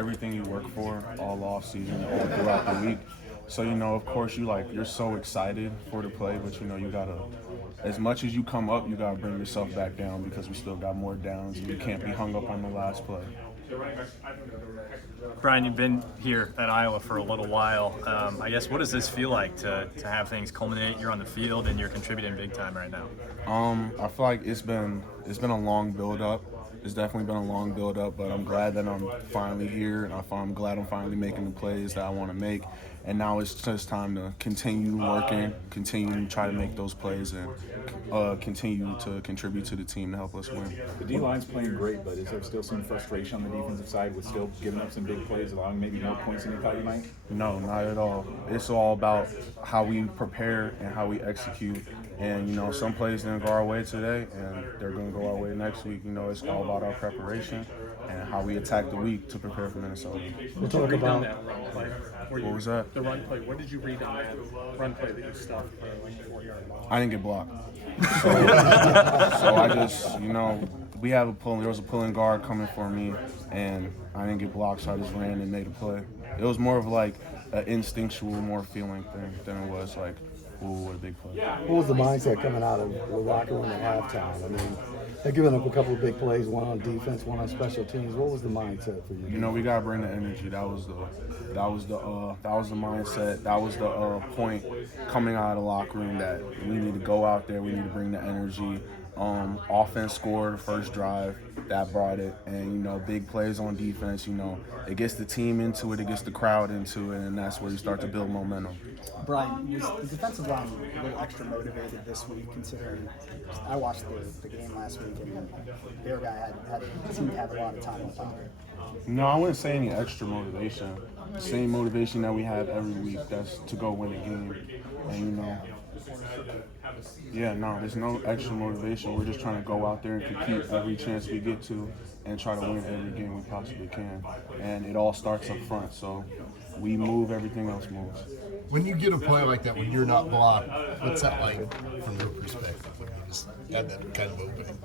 everything you work for all off season, all throughout the week. So, of course you're so excited for the play, but you gotta, as much as you come up, you gotta bring yourself back down because we still got more downs and you can't be hung up on the last play. Brian, you've been here at Iowa for a little while. I guess, what does this feel like to have things culminate? You're on the field and you're contributing big time right now. I feel like it's been a long build up. It's definitely been a long build up, but I'm glad that I'm finally here, and I'm glad I'm finally making the plays that I want to make. And now it's just time to continue working, continue to try to make those plays, and continue to contribute to the team to help us win. The D-line's playing great, but is there still some frustration on the defensive side with still giving up some big plays, allowing maybe more points than you thought you might? No, not at all. It's all about how we prepare and how we execute. And, some plays didn't go our way today, and they're going to go our way next week. It's all about our preparation and how we attack the week to prepare for Minnesota. We'll talk about What was that? the run play. What did you read on that run play that you stopped like 4-yard line? I didn't get blocked. So I just, we have there was a pulling guard coming for me, and I didn't get blocked, so I just ran and made a play. It was more of like an instinctual, more feeling thing than it was like, ooh, what a big play. What was the mindset coming out of the locker room at halftime? I mean, they're giving up a couple of big plays, one on defense, one on special teams. What was the mindset for you? We gotta bring the energy. That was the mindset. That was the point coming out of the locker room that we need to go out there. We need to bring the energy. Offense scored the first drive, that brought it, and big plays on defense. It gets the team into it, it gets the crowd into it, and that's where you start to build momentum. Brian, was the defensive line a little extra motivated this week, considering I watched the game last week and their guy seemed to have a lot of time on pocket? No, I wouldn't say any extra motivation. Same motivation that we have every week. That's to go win a game, and there's no extra motivation. We're just trying to go out there and compete every chance we get to and try to win every game we possibly can. And it all starts up front, so we move, everything else moves. When you get a play like that, when you're not blocked, what's that like from your perspective? When you just had that kind of opening?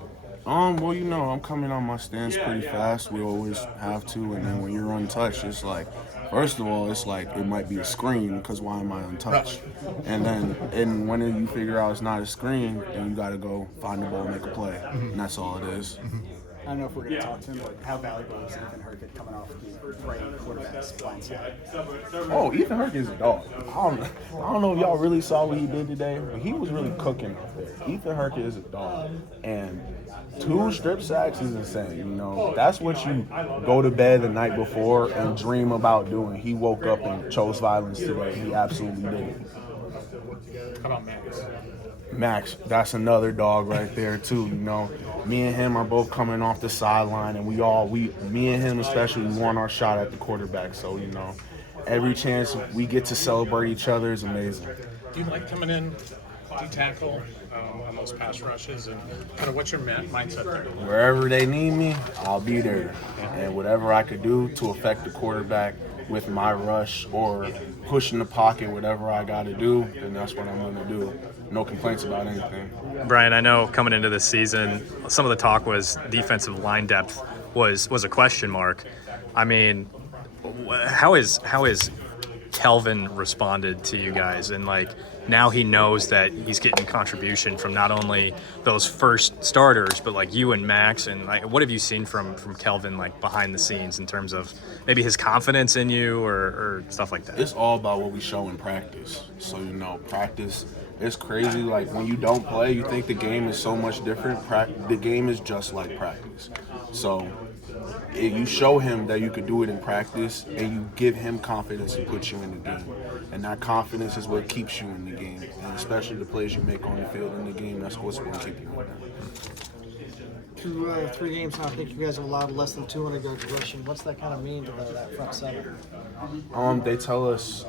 Well, I'm coming on my stance pretty fast. We always have to, and then when you're untouched, it's like, first of all, it's like it might be a screen because why am I untouched? And when you figure out it's not a screen, then you got to go find the ball and make a play, and that's all it is. I don't know if we're going to talk to him, but how valuable is Ethan Hurkett coming off the right quarterback's blind side? Oh, Ethan Hurkett is a dog. I don't know if y'all really saw what he did today, but he was really cooking out there. Ethan Hurkett is a dog, and 2 strip sacks is insane. That's what you go to bed the night before and dream about doing. He woke up and chose violence today. He absolutely did it. How about Max? Max, that's another dog right there too. Me and him are both coming off the sideline, and me and him especially, won our shot at the quarterback. So every chance we get to celebrate each other is amazing. Do you like coming in, D-tackle on those pass rushes, and kind of what's your mindset there? Wherever they need me, I'll be there, and whatever I could do to affect the quarterback with my rush or pushing the pocket, whatever I got to do, then that's what I'm going to do. No complaints about anything. Brian, I know coming into this season, some of the talk was defensive line depth was a question mark. I mean, how is Kelvin responded to you guys? And now he knows that he's getting contribution from not only those first starters, but you and Max. And what have you seen from Kelvin behind the scenes in terms of maybe his confidence in you or stuff like that? It's all about what we show in practice. So practice. It's crazy. When you don't play, you think the game is so much different. The game is just like practice. So you show him that you could do it in practice, and you give him confidence and put you in the game. And that confidence is what keeps you in the game, and especially the plays you make on the field in the game. That's what's going to keep you in there. Through 3 games now, I think you guys have allowed less than 200 yards rushing. What's that kind of mean to that front seven? They tell us,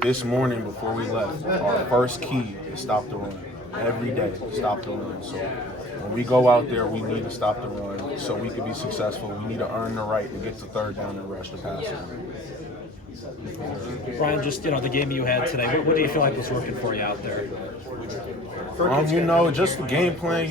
this morning before we left, our first key is stop the run. Every day, stop the run. So when we go out there, we need to stop the run so we can be successful. We need to earn the right to get to third down and rush the passer. Brian, just the game you had today. What do you feel like was working for you out there? Just the game plan,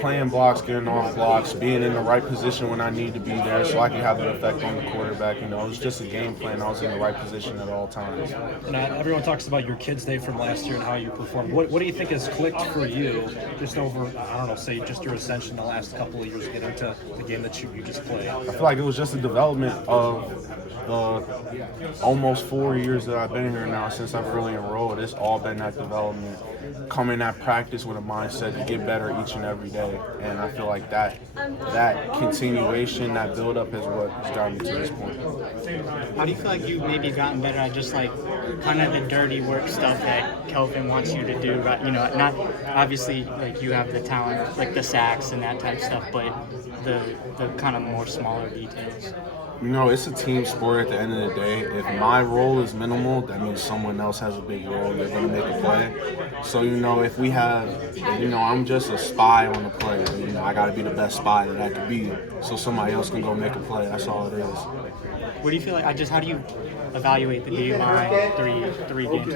playing blocks, getting off blocks, being in the right position when I need to be there so I can have an effect on the quarterback. It was just a game plan. I was in the right position at all times. And everyone talks about your Kids Day from last year and how you performed. What do you think has clicked for you just over, I don't know, say just your ascension the last couple of years to get into the game that you just played? I feel like it was just a development of the almost 4 years that I've been here now since I've really enrolled. It's all been that development. Coming at practice with a mindset to get better each and every day. And I feel like that continuation, that build-up is what has gotten me to this point. How do you feel like you've maybe gotten better at just like kind of the dirty work stuff that Kelvin wants you to do? Right? Not obviously like you have the talent, like the sacks and that type of stuff, but the kind of more smaller details. It's a team sport at the end of the day. If my role is minimal, that means someone else has a big role. They're going to make a play. So, if we have, I'm just a spy on the play. I got to be the best spy that I can be so somebody else can go make a play. That's all it is. What do you feel like? How do you evaluate the D-line three games?